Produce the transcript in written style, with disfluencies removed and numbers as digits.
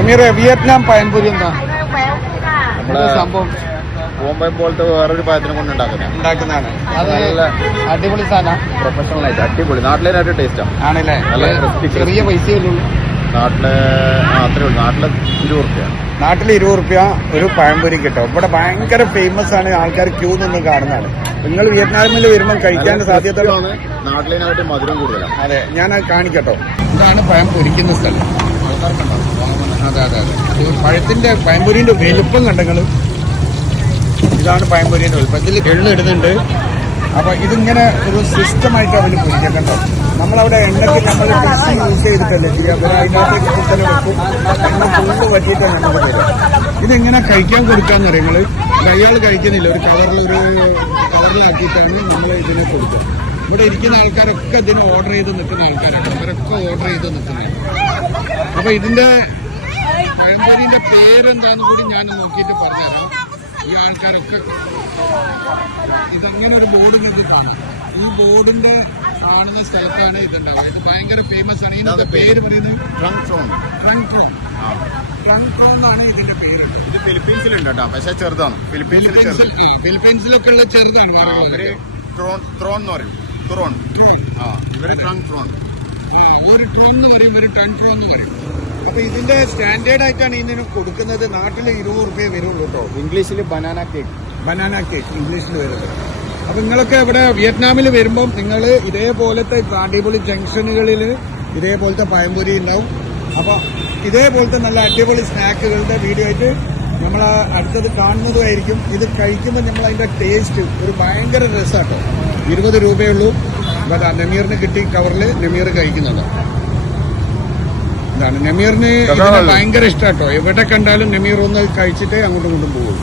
Nameer Vietnam പഴംപൊരി എന്താ സംഭവം? ബോംബെ പോലത്തെ വേറൊരു പഴത്തിനെ കൊണ്ട് ഉണ്ടാക്കുന്നതാണ്. അത് അടിപൊളി സാധനം, പ്രൊഫഷണൽ ആയിട്ട് അടിപൊളി. നാട്ടിലെ ടേസ്റ്റാണ് ആണല്ലേ? ചെറിയ പൈസയല്ലേ നാട്ടിലെ? അത്രേ ഉള്ളൂ. നാട്ടിലെ 20 റുപ്യാണ്. നാട്ടിൽ 20 റുപ്യ ഒരു പഴംപൊരി കിട്ടും. ഇവിടെ ഭയങ്കര ഫേമസ് ആണ്, ആൾക്കാർ ക്യൂ നിന്ന് കാണുന്നതാണ്. നിങ്ങൾ വിയറ്റ്നാമിൽ വരുമ്പോൾ കഴിക്കാൻ സാധ്യത നാട്ടിലേനായിട്ട് മധുരം കൂടുതലാണ്. അതെ, ഞാൻ കാണിക്കട്ടോ. ഇതാണ് പഴം പൊരിക്കുന്ന സ്ഥലം. അതെ അതെ അതെ, പഴത്തിന്റെ പഴംപൊരിന്റെ വലുപ്പം കണ്ടങ്ങള്. ഇതാണ് പഴംപൊരിന്റെ വലുപ്പം. ഇതിൽ എള്ള് ഇടുന്നുണ്ട്. അപ്പൊ ഇതിങ്ങനെ ഒരു സിസ്റ്റമായിട്ട് അവർ പൊരിക്കാൻ കണ്ടോ. നമ്മളവിടെ എണ്ണയ്ക്ക് നമ്മൾ മിക്സി യൂസ് ചെയ്തിട്ടല്ലേ ചെയ്യുക. അവർ അതിനകത്തേക്ക് കുത്തനെ വെക്കും, എണ്ണ ഫുള്ള് പറ്റിയിട്ടാണ് നമുക്ക് തരും. ഇതെങ്ങനെ കഴിക്കാൻ കൊടുക്കാന്ന് അറിയങ്ങള്. അയാൾ കഴിക്കുന്നില്ല, ഒരു കവറിലാക്കിയിട്ടാണ് നമ്മൾ ഇതിനെ കൊടുക്കുന്നത്. ഇവിടെ ഇരിക്കുന്ന ആൾക്കാരൊക്കെ ഇതിന് ഓർഡർ ചെയ്ത് നിൽക്കുന്ന ആൾക്കാരാണ്. അവരൊക്കെ ഓർഡർ ചെയ്ത് നിൽക്കുന്നത്. അപ്പൊ ഇതിന്റെ പഴംപൊരിന്റെ പേരെന്താന്ന് കൂടി ഞാൻ നോക്കിയിട്ട് പറഞ്ഞാൽ ഈ ആൾക്കാരൊക്കെ ഇതങ്ങനെ ഒരു ബോർഡ് കണ്ടി കാണാം. ഈ ബോർഡിന്റെ കാണുന്ന സ്ഥലത്താണ് ഇതുണ്ടാവുക. ഇത് ഭയങ്കര ഫേമസ് ആണ്. ഇതിന്റെ പേര് പറയുന്നത് ട്രങ്ക് ട്രോൺ എന്നാണ് ഇതിന്റെ പേര്. ഇത് ഫിലിപ്പീൻസിലുണ്ട് കേട്ടോ, പക്ഷെ ചെറുതാണ്. ഫിലിപ്പീൻസിലൊക്കെ ഉള്ള ചെറുതാണ്. ത്രോൺ എന്ന് പറയും. ത്രോൺ. ഇവര് ട്രങ്ക് ട്രോൺ. ഒരു ട്രോൺ എന്ന് പറയും, ഒരു ടൺ ട്രോൺ എന്ന് പറയും. അപ്പൊ ഇതിന്റെ സ്റ്റാൻഡേർഡ് ആയിട്ടാണ് ഇതിന് കൊടുക്കുന്നത്. നാട്ടിൽ 20 റുപ്യ വരുള്ളൂ കേട്ടോ. ഇംഗ്ലീഷിൽ ബനാന കേക്ക് ഇംഗ്ലീഷിൽ വരുന്നത്. അപ്പൊ നിങ്ങളൊക്കെ ഇവിടെ വിയറ്റ്നാമിൽ വരുമ്പോൾ നിങ്ങൾ ഇതേപോലത്തെ അടിപൊളി ജംഗ്ഷനുകളിൽ ഇതേപോലത്തെ പഴംപൊരി ഉണ്ടാവും. അപ്പൊ ഇതേപോലത്തെ നല്ല അടിപൊളി സ്നാക്കുകളുടെ വീഡിയോ ആയിട്ട് നമ്മൾ അടുത്തത് കാണുന്നതുമായിരിക്കും. ഇത് കഴിക്കുമ്പോൾ നമ്മൾ അതിന്റെ ടേസ്റ്റ് ഒരു ഭയങ്കര രസമാട്ടോ. 20 രൂപയുള്ളൂ. നമീറിന് കിട്ടി കവറിൽ. നമീർ കഴിക്കുന്നുണ്ട്. ഇതാണ് നമീറിന് ഭയങ്കര ഇഷ്ടാട്ടോ. എവിടെ കണ്ടാലും നമീർ ഒന്ന് കഴിച്ചിട്ടേ അങ്ങോട്ടും ഇങ്ങോട്ടും പോകുള്ളൂ.